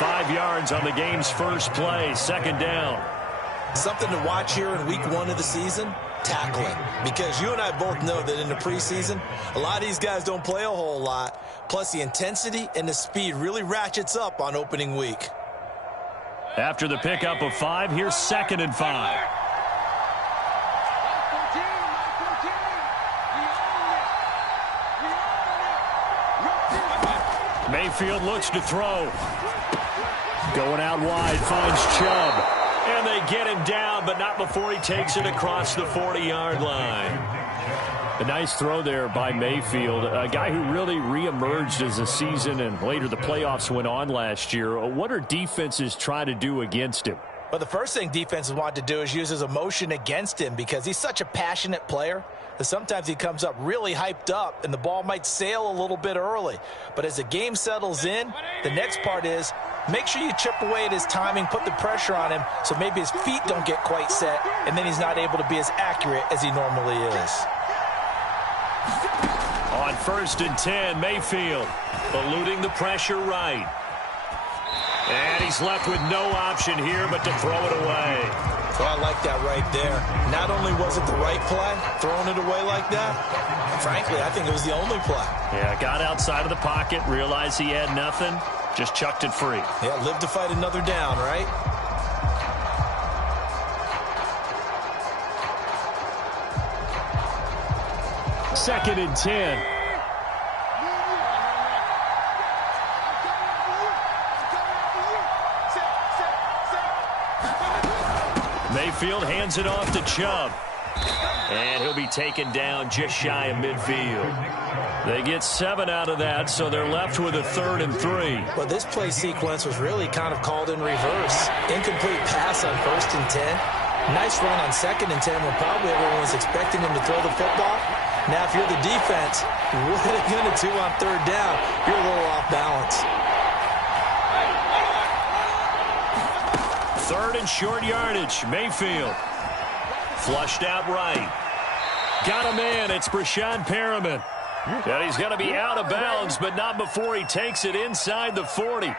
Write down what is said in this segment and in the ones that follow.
5 yards on the game's first play, second down. Something to watch here in week 1 of the season, tackling. Because you and I both know that in the preseason, a lot of these guys don't play a whole lot. Plus, the intensity and the speed really ratchets up on opening week. After the pickup of 5, here's 2nd and 5. Mayfield looks to throw. Going out wide, finds Chubb. And they get him down, but not before he takes it across the 40-yard line. A nice throw there by Mayfield, a guy who really reemerged as the season and later the playoffs went on last year. What are defenses trying to do against him? Well, the first thing defenses want to do is use his emotion against him because he's such a passionate player that sometimes he comes up really hyped up and the ball might sail a little bit early. But as the game settles in, the next part is make sure you chip away at his timing, put the pressure on him so maybe his feet don't get quite set and then he's not able to be as accurate as he normally is. On 1st and 10, Mayfield eluding the pressure right. And he's left with no option here but to throw it away. So I like that right there. Not only was it the right play, throwing it away like that, frankly, I think it was the only play. Yeah, got outside of the pocket, realized he had nothing, just chucked it free. Yeah, live to fight another down, right? Second and 10. Mayfield hands it off to Chubb. And he'll be taken down just shy of midfield. They get 7 out of that, so they're left with a 3rd and 3. Well, this play sequence was really kind of called in reverse. Incomplete pass on 1st and 10. Nice run on 2nd and 10 when probably everyone was expecting him to throw the football. Now, if you're the defense, what are they going to do on 3rd down? You're a little off balance. 3rd and short yardage. Mayfield flushed out right. Got a man. It's Brashad Perriman. And he's going to be out of bounds, but not before he takes it inside the 40.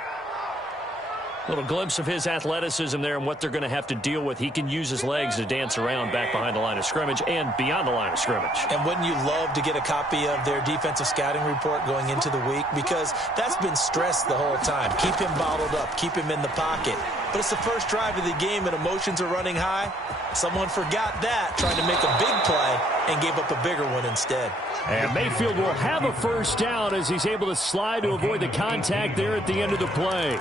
Little glimpse of his athleticism there and what they're going to have to deal with. He can use his legs to dance around back behind the line of scrimmage and beyond the line of scrimmage. And wouldn't you love to get a copy of their defensive scouting report going into the week? Because that's been stressed the whole time. Keep him bottled up. Keep him in the pocket. But it's the first drive of the game and emotions are running high. Someone forgot that, trying to make a big play and gave up a bigger one instead. And Mayfield will have a 1st down as he's able to slide to avoid the contact there at the end of the play.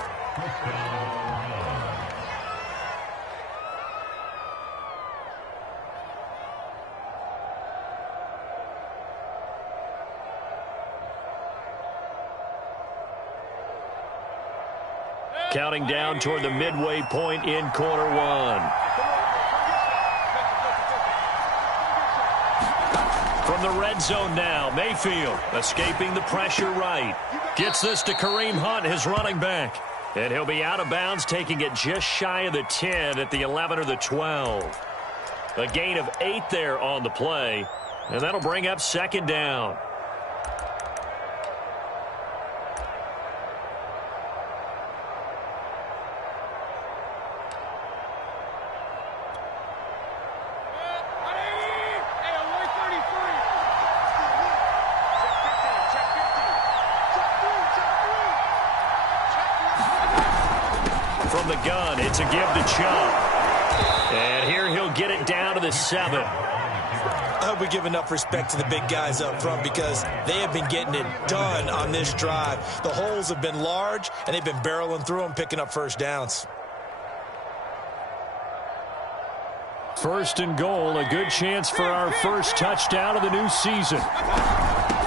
Counting down toward the midway point in quarter 1. From the red zone now, Mayfield escaping the pressure right. Gets this to Kareem Hunt, his running back. And he'll be out of bounds, taking it just shy of the 10 at the 11 or the 12. A gain of 8 there on the play. And that'll bring up 2nd down. From the gun, it's a give to Chubb. And here he'll get it down to the 7. I hope we give enough respect to the big guys up front because they have been getting it done on this drive. The holes have been large, and they've been barreling through them, picking up 1st downs. 1st and goal, a good chance for our first touchdown of the new season.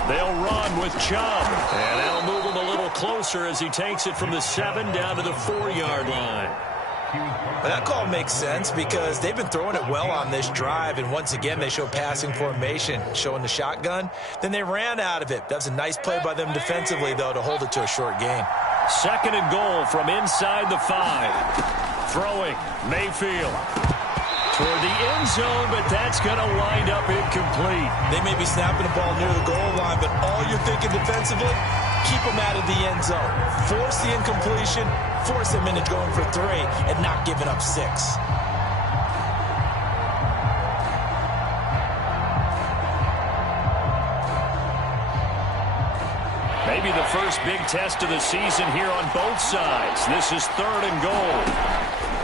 They'll run with Chubb, and that'll move him a little closer as he takes it from the 7 down to the 4-yard line. Well, that call makes sense because they've been throwing it well on this drive, and once again they show passing formation, showing the shotgun. Then they ran out of it. That was a nice play by them defensively, though, to hold it to a short gain. 2nd and goal from inside the 5. Throwing, Mayfield. Toward the end zone, but that's going to wind up incomplete. They may be snapping the ball near the goal line, but all you're thinking defensively, keep him out of the end zone. Force the incompletion, force him into going for 3, and not giving up 6. Maybe the first big test of the season here on both sides. This is 3rd and goal.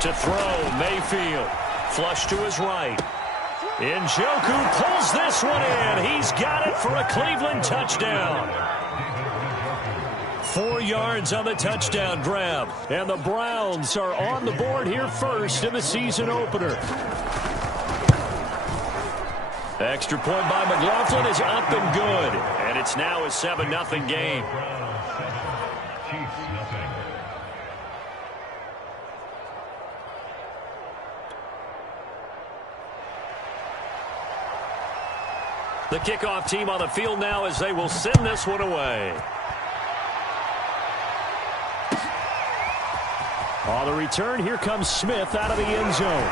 To throw, Mayfield. Flush to his right. Njoku pulls this one in. He's got it for a Cleveland touchdown. 4 yards on the touchdown grab. And the Browns are on the board here first in the season opener. Extra point by McLaughlin is up and good. And it's now a 7-0 game. The kickoff team on the field now as they will send this one away. On the return, here comes Smith out of the end zone.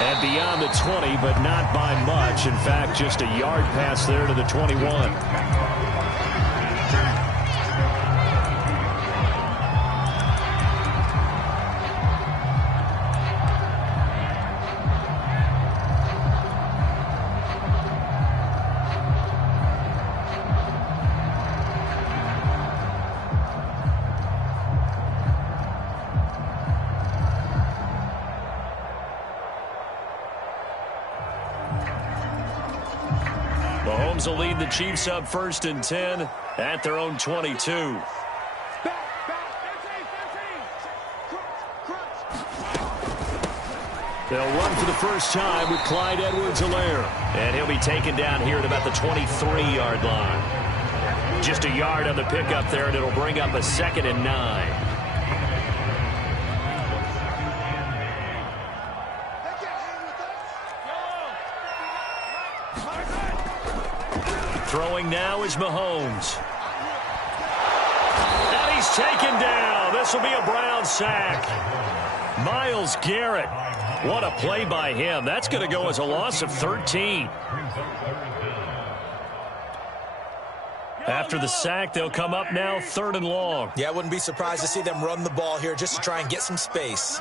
And beyond the 20, but not by much. In fact, just a yard pass there to the 21. Mahomes will lead the Chiefs up 1st and 10 at their own 22. They'll run for the first time with Clyde Edwards-Helaire. And he'll be taken down here at about the 23-yard line. Just a yard on the pickup there, and it'll bring up a 2nd and 9. Throwing now is Mahomes. And he's taken down. This will be a Brown sack. Myles Garrett. What a play by him. That's going to go as a loss of 13. After the sack, they'll come up now 3rd and long. Yeah, I wouldn't be surprised to see them run the ball here just to try and get some space.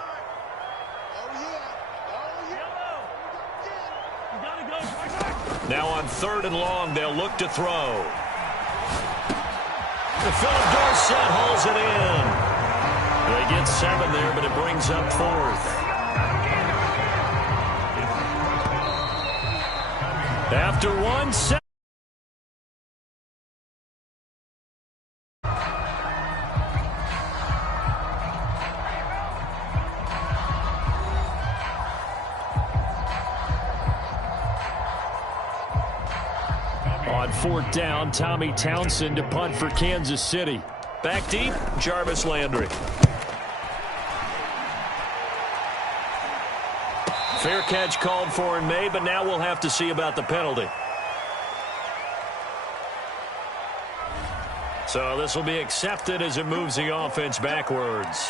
Now on 3rd and long, they'll look to throw. Philip Dorsett hauls it in. They get 7 there, but it brings up 4th. After 1 second. On 4th down, Tommy Townsend to punt for Kansas City. Back deep, Jarvis Landry. Fair catch called for and made, but now we'll have to see about the penalty. So this will be accepted as it moves the offense backwards.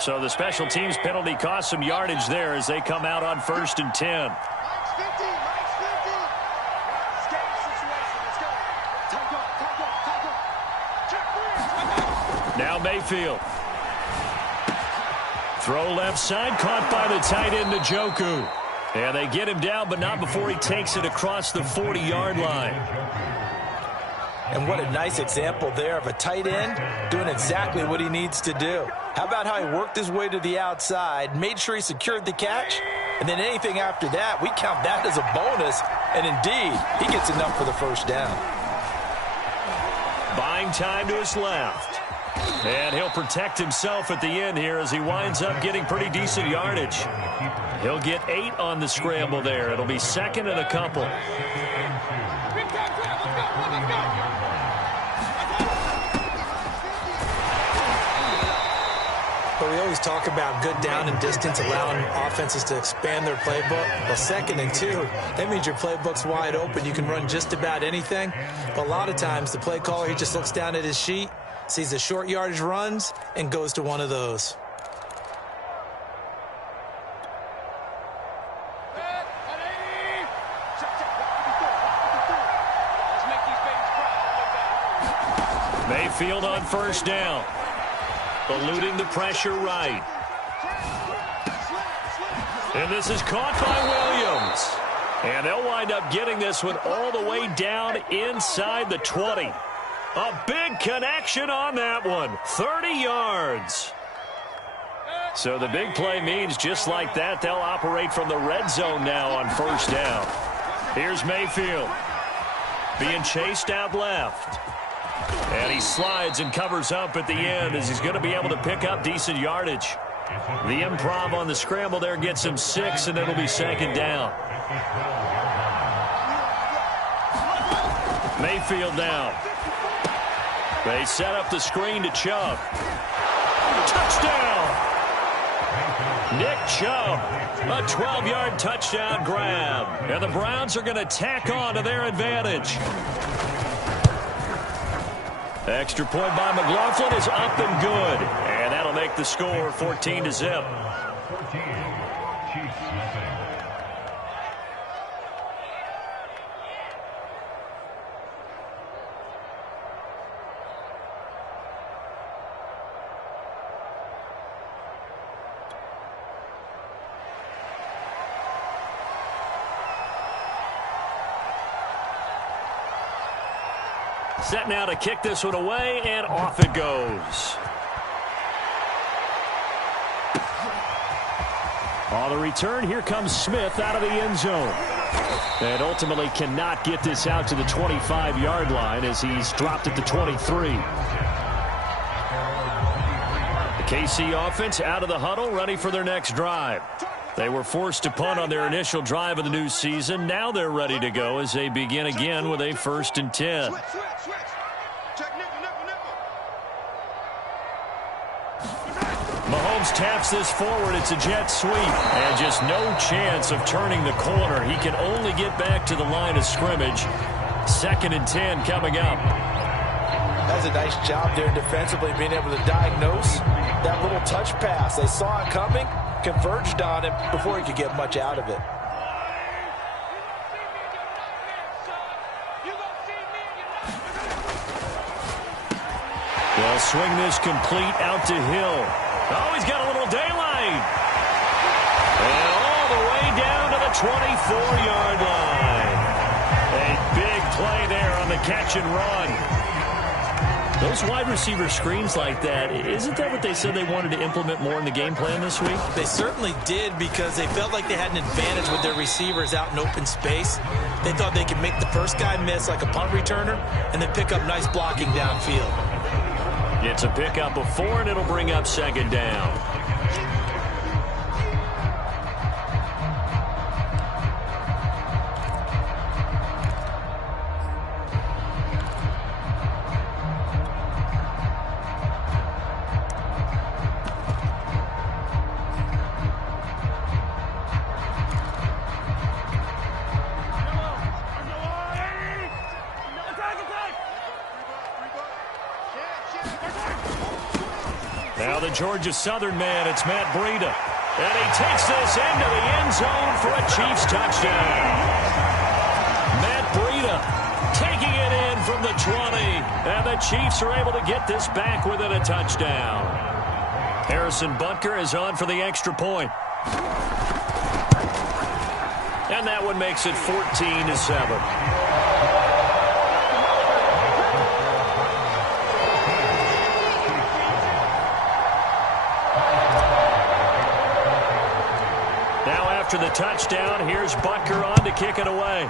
So the special teams penalty cost some yardage there as they come out on 1st and 10. Now Mayfield. Throw left side, caught by the tight end Njoku. And they get him down, but not before he takes it across the 40-yard line. And what a nice example there of a tight end doing exactly what he needs to do. How about how he worked his way to the outside, made sure he secured the catch, and then anything after that, we count that as a bonus. And indeed, he gets enough for the first down. Buying time to his left. And he'll protect himself at the end here as he winds up getting pretty decent yardage. He'll get 8 on the scramble there. It'll be 2nd and a couple. But we always talk about good down and distance, allowing offenses to expand their playbook. Well, 2nd and 2, that means your playbook's wide open. You can run just about anything. But a lot of times, the play caller, he just looks down at his sheet, sees the short yardage runs, and goes to one of those. Mayfield on first down. Eluding the pressure right. And this is caught by Williams. And they'll wind up getting this one all the way down inside the 20. A big connection on that one. 30 yards. So the big play means just like that, they'll operate from the red zone now on first down. Here's Mayfield being chased out left. And he slides and covers up at the end as he's going to be able to pick up decent yardage. The improv on the scramble there gets him 6, and it'll be second down. Mayfield down. They set up the screen to Chubb. Touchdown! Nick Chubb, a 12-yard touchdown grab. And the Browns are going to tack on to their advantage. Extra point by McLaughlin is up and good. And that'll make the score 14-0. Set now to kick this one away, and off it goes. On the return, here comes Smith out of the end zone. And ultimately cannot get this out to the 25-yard line as he's dropped at the 23. The KC offense out of the huddle, ready for their next drive. They were forced to punt on their initial drive of the new season. Now they're ready to go as they begin again with a 1st and 10. Mahomes taps this forward. It's a jet sweep. And just no chance of turning the corner. He can only get back to the line of scrimmage. 2nd and 10 coming up. That's a nice job there defensively, being able to diagnose that little touch pass. They saw it coming, converged on him before he could get much out of it. They'll swing this complete out to Hill. Oh, he's got a little daylight. And all the way down to the 24-yard line. A big play there on the catch and run. Those wide receiver screens like that, isn't that what they said they wanted to implement more in the game plan this week? They certainly did, because they felt like they had an advantage with their receivers out in open space. They thought they could make the first guy miss like a punt returner and then pick up nice blocking downfield. It's a pickup of 4, and it'll bring up 2nd down. Now the Georgia Southern man, it's Matt Breida. And he takes this into the end zone for a Chiefs touchdown. Matt Breida taking it in from the 20. And the Chiefs are able to get this back within a touchdown. Harrison Butker is on for the extra point. And that one makes it 14-7. After the touchdown, here's Butker on to kick it away.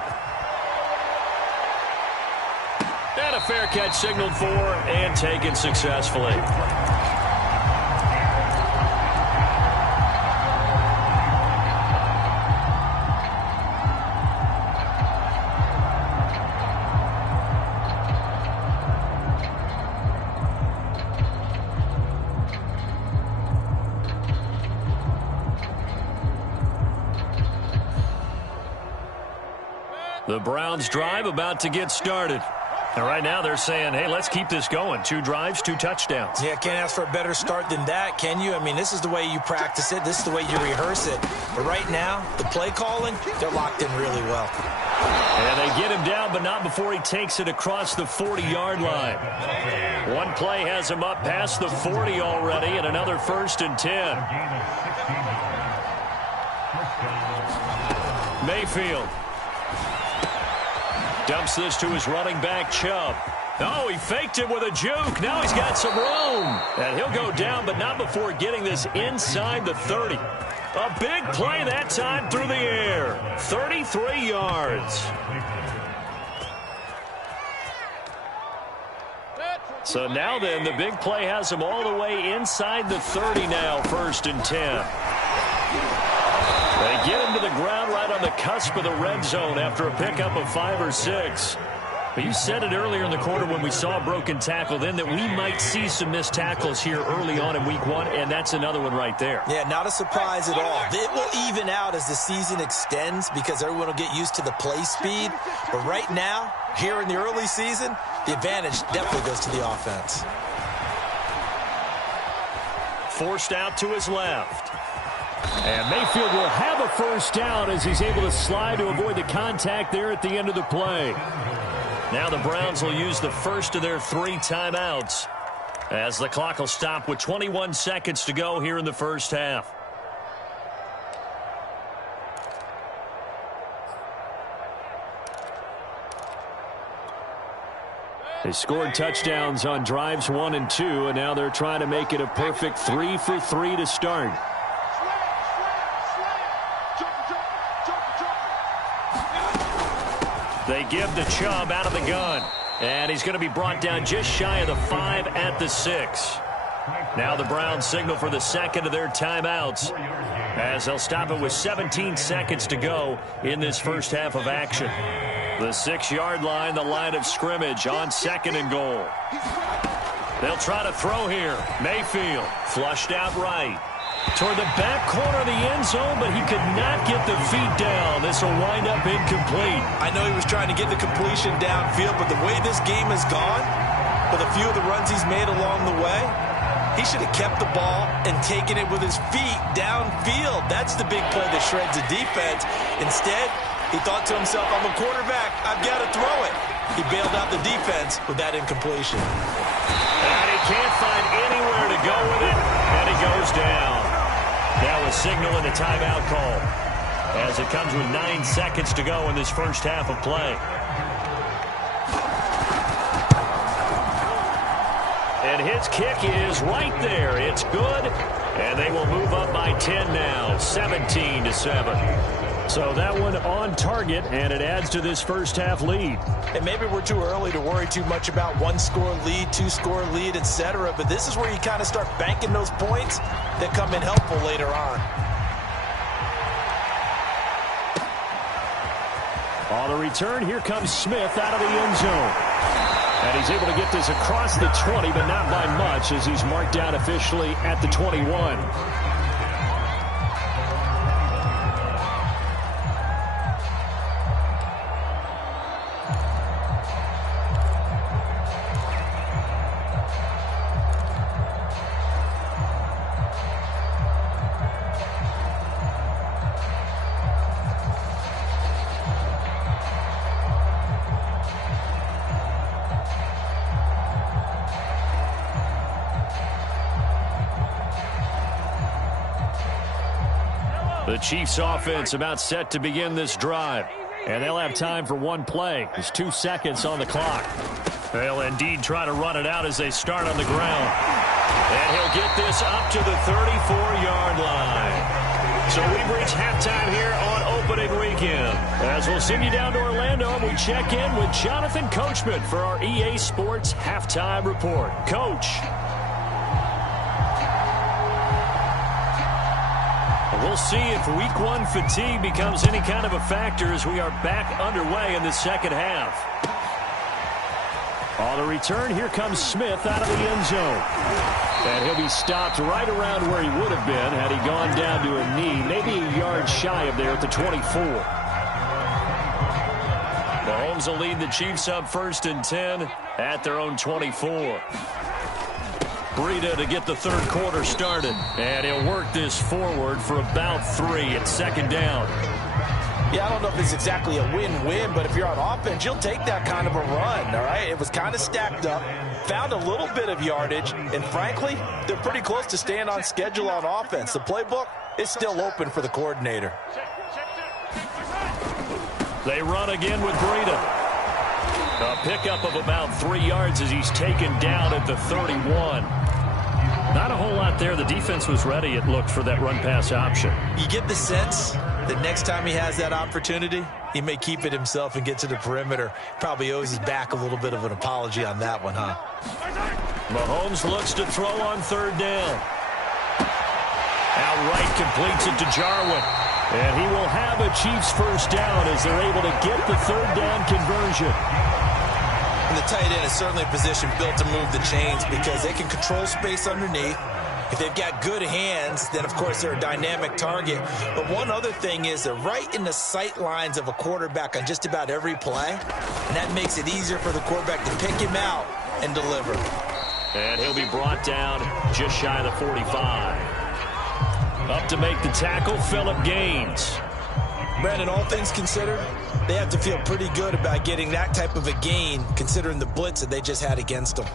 And a fair catch signaled for and taken successfully. The Browns drive about to get started. And right now they're saying, hey, let's keep this going. 2 drives, 2 touchdowns. Yeah, can't ask for a better start than that, can you? I mean, this is the way you practice it. This is the way you rehearse it. But right now, the play calling, they're locked in really well. And they get him down, but not before he takes it across the 40-yard line. One play has him up past the 40 already, and another 1st and 10. Mayfield dumps this to his running back, Chubb. Oh, he faked it with a juke. Now he's got some room. And he'll go down, but not before getting this inside the 30. A big play that time through the air. 33 yards. So now then, the big play has him all the way inside the 30 now, 1st and 10. They get him to the ground right on the cusp of the red zone after a pickup of 5 or 6. But you said it earlier in the quarter when we saw a broken tackle then that we might see some missed tackles here early on in week 1, and that's another one right there. Yeah, not a surprise at all. It will even out as the season extends because everyone will get used to the play speed. But right now, here in the early season, the advantage definitely goes to the offense. Forced out to his left. And Mayfield will have a 1st down as he's able to slide to avoid the contact there at the end of the play. Now the Browns will use the first of their 3 timeouts as the clock will stop with 21 seconds to go here in the first half. They scored touchdowns on drives 1 and 2, and now they're trying to make it a perfect 3 for 3 to start. They give to Chubb out of the gun. And he's going to be brought down just shy of the 5 at the 6. Now the Browns signal for the second of their timeouts as they'll stop it with 17 seconds to go in this first half of action. The 6-yard line, the line of scrimmage on 2nd and goal. They'll try to throw here. Mayfield flushed out right. Toward the back corner of the end zone, but he could not get the feet down. This will wind up incomplete. I know he was trying to get the completion downfield, but the way this game has gone, with a few of the runs he's made along the way, he should have kept the ball and taken it with his feet downfield. That's the big play that shreds the defense. Instead, he thought to himself, I'm a quarterback, I've got to throw it. He bailed out the defense with that incompletion. And he can't find anywhere to go with it, and he goes down. Now a signal and a timeout call as it comes with 9 seconds to go in this first half of play. And his kick is right there. It's good, and they will move up by 10 now, 17-7. So that one on target, and it adds to this first half lead. And maybe we're too early to worry too much about 1-score lead, 2-score lead, etc. But this is where you kind of start banking those points that come in helpful later on. On the return, here comes Smith out of the end zone. And he's able to get this across the 20, but not by much as he's marked down officially at the 21. The Chiefs offense about set to begin this drive. And they'll have time for one play. There's 2 seconds on the clock. They'll indeed try to run it out as they start on the ground. And he'll get this up to the 34-yard line. So we've reached halftime here on opening weekend. As we'll send you down to Orlando, and we check in with Jonathan Coachman for our EA Sports Halftime Report. Coach. We'll see if week 1 fatigue becomes any kind of a factor as we are back underway in the second half. On the return, here comes Smith out of the end zone. And he'll be stopped right around where he would have been had he gone down to a knee, maybe a yard shy of there at the 24. Mahomes will lead the Chiefs up 1st and 10 at their own 24. Breida to get the third quarter started. And he'll work this forward for about 3 at 2nd down. Yeah, I don't know if it's exactly a win-win, but if you're on offense, you'll take that kind of a run, all right? It was kind of stacked up, found a little bit of yardage, and frankly, they're pretty close to staying on schedule on offense. The playbook is still open for the coordinator. They run again with Breida. A pickup of about 3 yards as he's taken down at the 31. Not a whole lot there. The defense was ready, it looked, for that run-pass option. You get the sense that next time he has that opportunity, he may keep it himself and get to the perimeter. Probably owes his back a little bit of an apology on that one, huh? Mahomes looks to throw on third down. Outright completes it to Jarwin. And he will have a Chiefs first down as they're able to get the third down conversion. And the tight end is certainly a position built to move the chains because they can control space underneath. If they've got good hands, then, of course, they're a dynamic target. But one other thing is they're right in the sight lines of a quarterback on just about every play, and that makes it easier for the quarterback to pick him out and deliver. And he'll be brought down just shy of the 45. Up to make the tackle, Phillip Gaines. Brandon, all things considered, they have to feel pretty good about getting that type of a gain considering the blitz that they just had against them.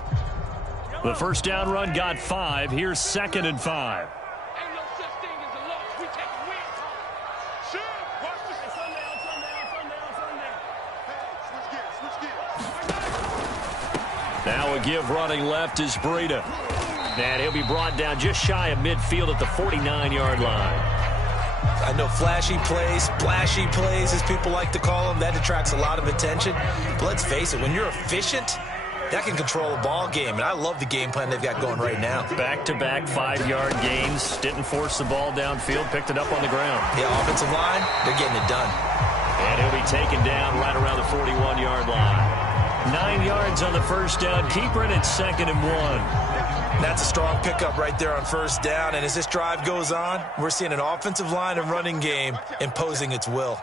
The first down run got 5. Here's 2nd and 5. Ain't no such thing as a loss. We take a win. Sure. Watch this. Sundown. Now a give running left is Breida. And he'll be brought down just shy of midfield at the 49-yard line. I know flashy plays, splashy plays, as people like to call them, that attracts a lot of attention. But let's face it, when you're efficient, that can control a ball game, and I love the game plan they've got going right now. Back-to-back 5-yard gains. Didn't force the ball downfield. Picked it up on the ground. Yeah, offensive line, they're getting it done. And he'll be taken down right around the 41-yard line. 9 yards on the first down. Keeper it at 2nd and 1. That's a strong pickup right there on first down, and as this drive goes on, we're seeing an offensive line and running game imposing its will.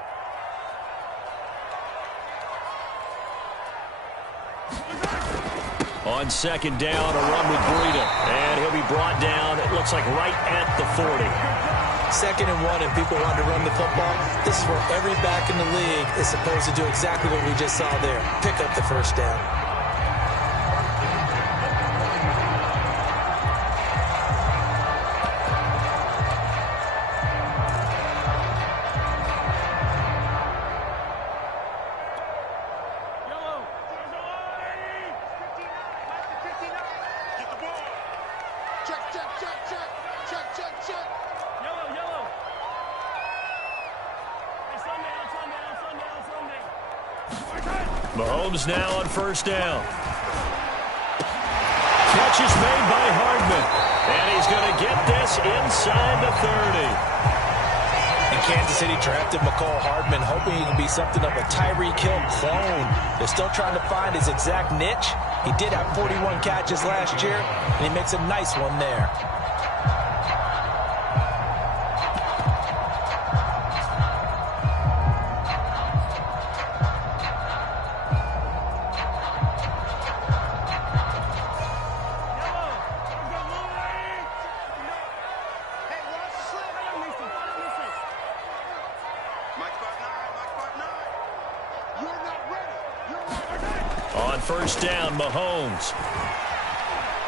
On 2nd down, a run with Breida. And he'll be brought down, it looks like right at the 40. 2nd and 1, and people want to run the football. This is where every back in the league is supposed to do exactly what we just saw there. Pick up the first down. Mahomes now on first down. Catch is made by Hardman. And he's going to get this inside the 30. And Kansas City drafted McCall Hardman, hoping he can be something of a Tyreek Hill clone. They're still trying to find his exact niche. He did have 41 catches last year, and he makes a nice one there. First down, Mahomes.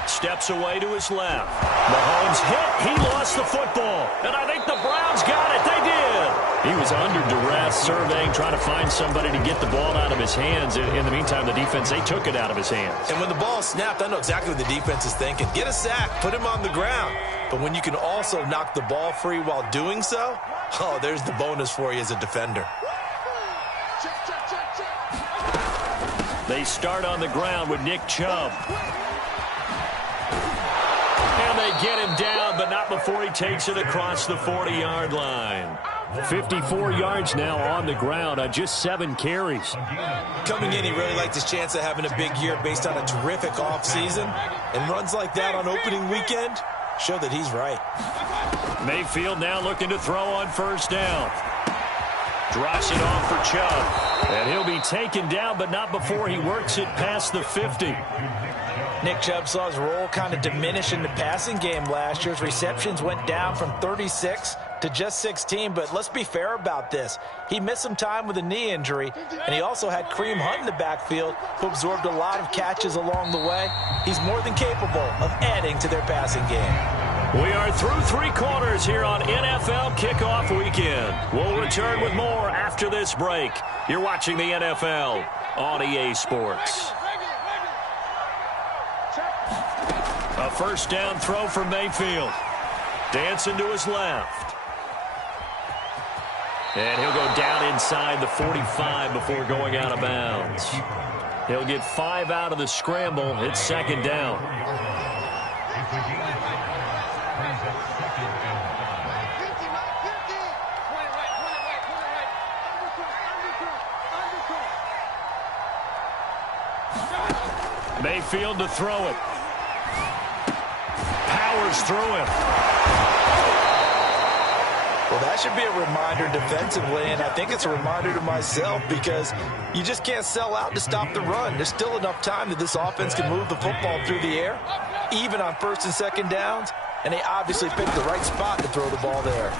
Steps away to his left. Mahomes hit. He lost the football. And I think the Browns got it. They did. He was under duress, surveying, trying to find somebody to get the ball out of his hands. In the meantime, the defense, they took it out of his hands. And when the ball snapped, I know exactly what the defense is thinking. Get a sack. Put him on the ground. But when you can also knock the ball free while doing so, oh, there's the bonus for you as a defender. They start on the ground with Nick Chubb. And they get him down, but not before he takes it across the 40-yard line. 54 yards now on the ground on just 7 carries. Coming in, he really liked his chance of having a big year based on a terrific offseason. And runs like that on opening weekend show that he's right. Mayfield now looking to throw on first down. Drops it off for Chubb. And he'll be taken down, but not before he works it past the 50. Nick Chubb saw his role kind of diminish in the passing game last year. His receptions went down from 36 to just 16, but let's be fair about this. He missed some time with a knee injury, and he also had Kareem Hunt in the backfield, who absorbed a lot of catches along the way. He's more than capable of adding to their passing game. We are through 3 quarters here on NFL Kickoff Weekend. We'll return with more after this break. You're watching the NFL on EA Sports. A first down throw for Mayfield. Dancing to his left. And he'll go down inside the 45 before going out of bounds. He'll get 5 out of the scramble. It's second down. Mayfield to throw it. Powers through him. Well, that should be a reminder defensively, and I think it's a reminder to myself because you just can't sell out to stop the run. There's still enough time that this offense can move the football through the air, even on first and second downs, and they obviously picked the right spot to throw the ball there.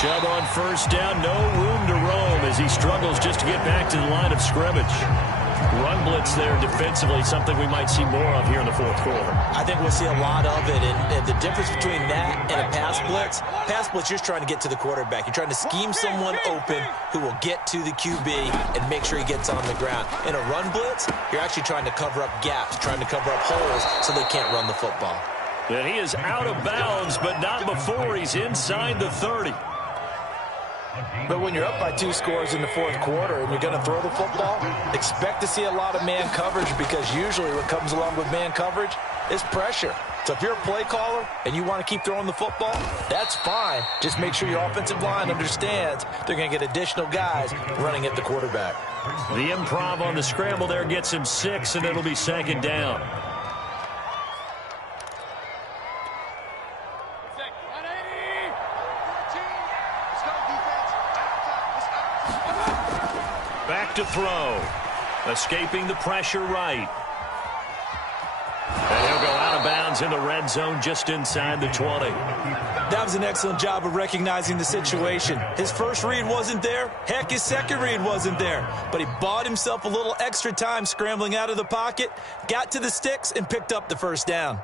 Chubb on first down, no room to roam as he struggles just to get back to the line of scrimmage. Run blitz there defensively, something we might see more of here in the fourth quarter. I think we'll see a lot of it, and the difference between that and a pass blitz, you're just trying to get to the quarterback. You're trying to scheme someone open who will get to the QB and make sure he gets on the ground. In a run blitz, you're actually trying to cover up gaps, trying to cover up holes so they can't run the football. And he is out of bounds, but not before he's inside the 30. But when you're up by 2 scores in the fourth quarter and you're going to throw the football, expect to see a lot of man coverage because usually what comes along with man coverage is pressure. So if you're a play caller and you want to keep throwing the football, that's fine. Just make sure your offensive line understands they're going to get additional guys running at the quarterback. The improv on the scramble there gets him 6, and it'll be second down. Back to throw. Escaping the pressure right. And he'll go out of bounds in the red zone just inside the 20. That was an excellent job of recognizing the situation. His first read wasn't there. Heck, his second read wasn't there. But he bought himself a little extra time scrambling out of the pocket, got to the sticks, and picked up the first down.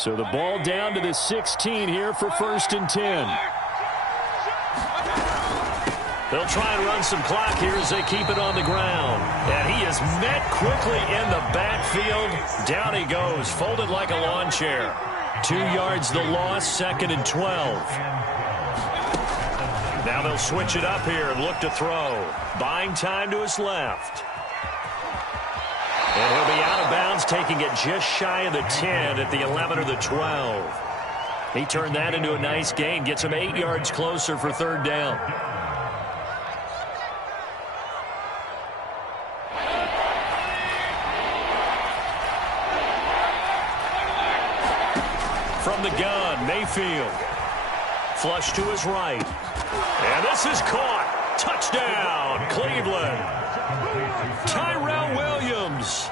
So the ball down to the 16 here for first and 10. They'll try and run some clock here as they keep it on the ground. And he is met quickly in the backfield. Down he goes, folded like a lawn chair. 2 yards the loss, second and 12. Now they'll switch it up here and look to throw. Buying time to his left. And he'll be out of bounds, taking it just shy of the 10 at the 11 or the 12. He turned that into a nice gain, gets him 8 yards closer for third down. From the gun, Mayfield. Flush to his right. And this is caught. Touchdown, Cleveland. Tyrell Williams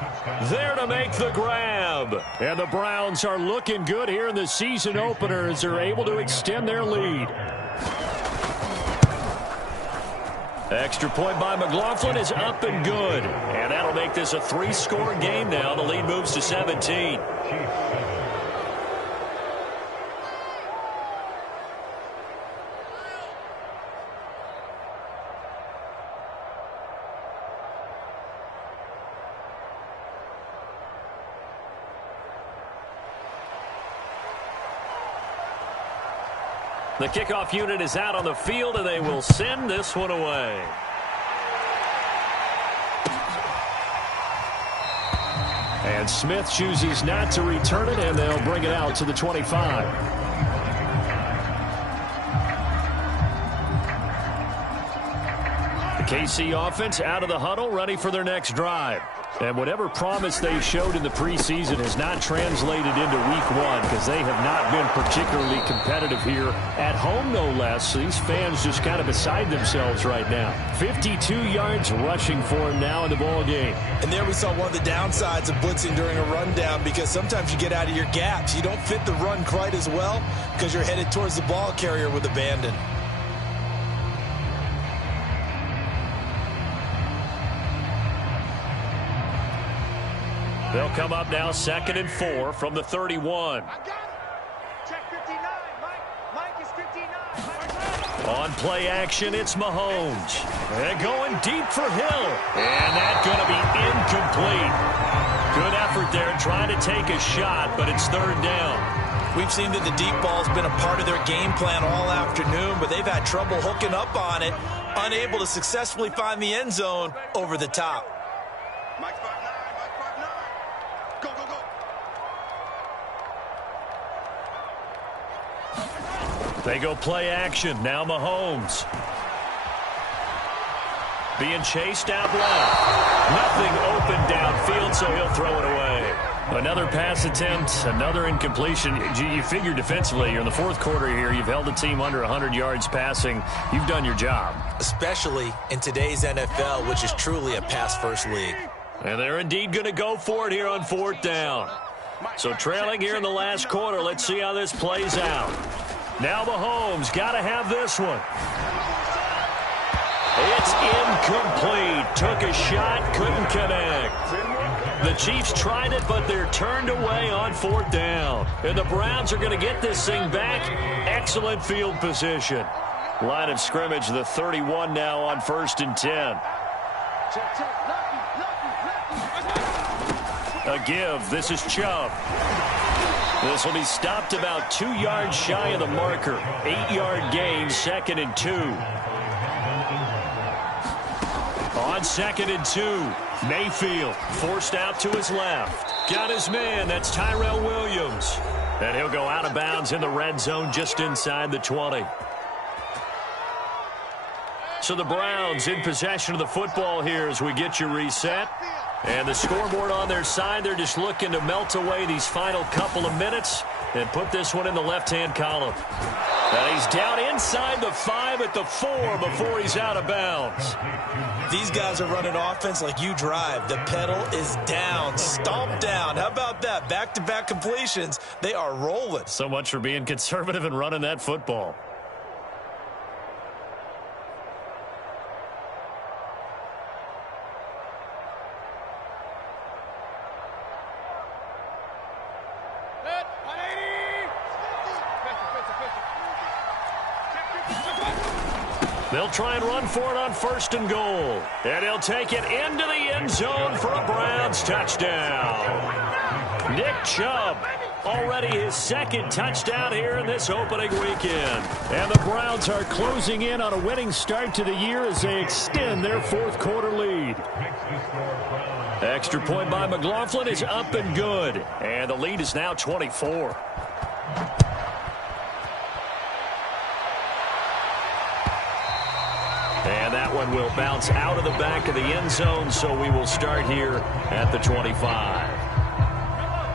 there to make the grab. And the Browns are looking good here in the season opener as they're able to extend their lead. Extra point by McLaughlin is up and good. And that'll make this a 3-score game now. The lead moves to 17. The kickoff unit is out on the field, and they will send this one away. And Smith chooses not to return it, and they'll bring it out to the 25. The KC offense out of the huddle, ready for their next drive. And whatever promise they showed in the preseason has not translated into week one because they have not been particularly competitive here at home, no less. So these fans just kind of beside themselves right now. 52 yards rushing for him now in the ball game. And there we saw one of the downsides of blitzing during a rundown because sometimes you get out of your gaps. You don't fit the run quite as well because you're headed towards the ball carrier with abandon. They'll come up now 2nd and 4 from the 31. Check 59. Mike is 59. On play action, it's Mahomes. And going deep for Hill. And that's going to be incomplete. Good effort there trying to take a shot, but it's 3rd down. We've seen that the deep ball's been a part of their game plan all afternoon, but they've had trouble hooking up on it, unable to successfully find the end zone over the top. Mike's 5'9. Go, go, go. They go play action. Now Mahomes. Being chased out left. Nothing open downfield, so he'll throw it away. Another pass attempt, another incompletion. You figure defensively, you're in the 4th quarter here. You've held the team under 100 yards passing. You've done your job. Especially in today's NFL, which is truly a pass-first league. And they're indeed going to go for it here on 4th down. So trailing here in the last quarter. Let's see how this plays out. Now Mahomes got to have this one. It's incomplete. Took a shot, couldn't connect. The Chiefs tried it, but they're turned away on 4th down. And the Browns are going to get this thing back. Excellent field position. Line of scrimmage, the 31 now on 1st and 10. A give. This is Chubb. This will be stopped about 2 yards shy of the marker. 8-yard gain, 2nd and 2. On 2nd and 2, Mayfield forced out to his left. Got his man. That's Tyrell Williams. And he'll go out of bounds in the red zone just inside the 20. So the Browns in possession of the football here as we get you reset. And the scoreboard on their side, they're just looking to melt away these final couple of minutes and put this one in the left-hand column. And he's down inside the 5 at the 4 before he's out of bounds. These guys are running offense like you drive. The pedal is down, stomped down. How about that? Back-to-back completions. They are rolling. So much for being conservative and running that football. They'll try and run for it on 1st and goal. And he'll take it into the end zone for a Browns touchdown. Nick Chubb, already his 2nd touchdown here in this opening weekend. And the Browns are closing in on a winning start to the year as they extend their 4th quarter lead. Extra point by McLaughlin is up and good. And the lead is now 24. And that one will bounce out of the back of the end zone, so we will start here at the 25.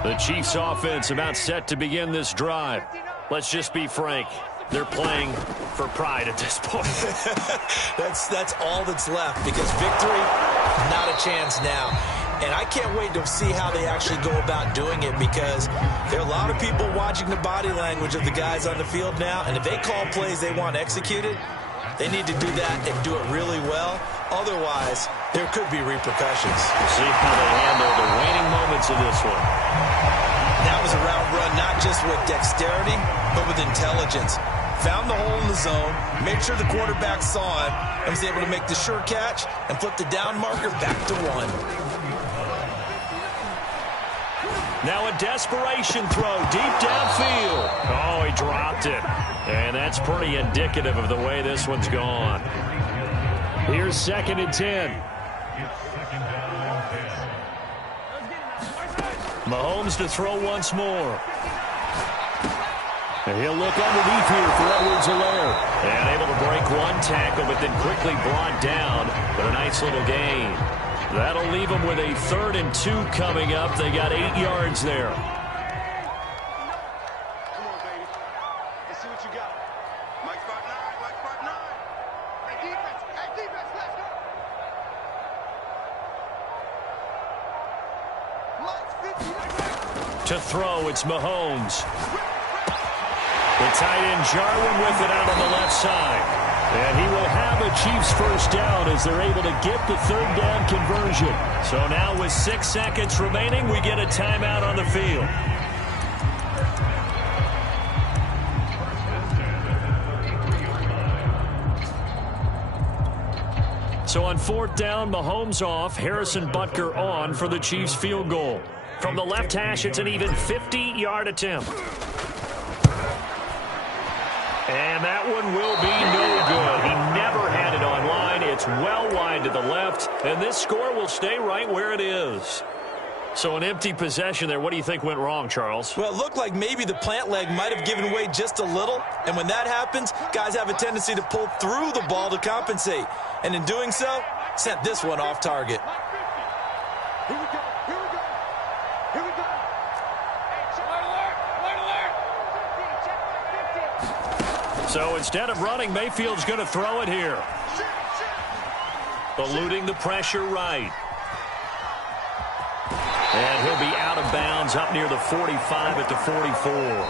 The Chiefs offense about set to begin this drive. Let's just be frank. They're playing for pride at this point. That's all that's left because victory, not a chance now. And I can't wait to see how they actually go about doing it because there are a lot of people watching the body language of the guys on the field now. And if they call plays they want executed, they need to do that and do it really well. Otherwise, there could be repercussions. We'll see how they handle the waning moments of this one. That was a route run, not just with dexterity, but with intelligence. Found the hole in the zone, made sure the quarterback saw it, and was able to make the sure catch and flip the down marker back to 1. Now a desperation throw deep downfield. Oh, he dropped it. And that's pretty indicative of the way this one's gone. Here's 2nd and 10. Mahomes to throw once more. And he'll look underneath here for Edwards-Helaire. And able to break one tackle, but then quickly brought down. But a nice little gain. That'll leave them with a 3rd and 2 coming up. They got 8 yards there. Come on, baby. Let's see what you got. Mike spot 9. Mike spot 9. Hey, defense. Hey, defense. Let's go. Mike's 50. To throw, it's Mahomes. The tight end Jarwin with it out on the left side. And he will have a Chiefs first down as they're able to get the 3rd down conversion. So now with 6 seconds remaining, we get a timeout on the field. So on 4th down, Mahomes off, Harrison Butker on for the Chiefs field goal. From the left hash, it's an even 50-yard attempt. And that one will be no good. He never had it on line. It's well wide to the left, and this score will stay right where it is. So an empty possession there. What do you think went wrong, Charles? Well, it looked like maybe the plant leg might have given way just a little, and when that happens, guys have a tendency to pull through the ball to compensate. And in doing so, sent this one off target. Here we go. Here we go. Here we go. Hey, check alert. Alert. So instead of running, Mayfield's going to throw it here. Eluding the pressure right. And he'll be out of bounds up near the 45 at the 44.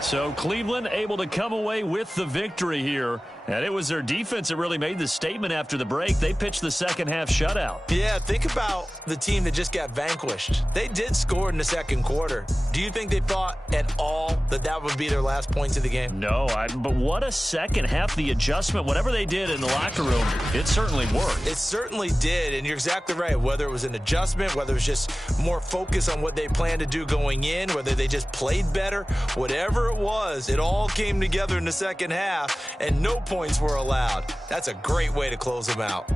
So Cleveland able to come away with the victory here. And it was their defense that really made the statement after the break. They pitched the second half shutout. Yeah, think about the team that just got vanquished. They did score in the second quarter. Do you think they thought at all that that would be their last points of the game? No, but what a second half. The adjustment, whatever they did in the locker room, it certainly worked. It certainly did, and you're exactly right. Whether it was an adjustment, whether it was just more focus on what they planned to do going in, whether they just played better, whatever it was, it all came together in the second half, and no points were allowed. That's a great way to close them out.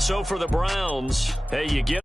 So for the Browns, hey, you get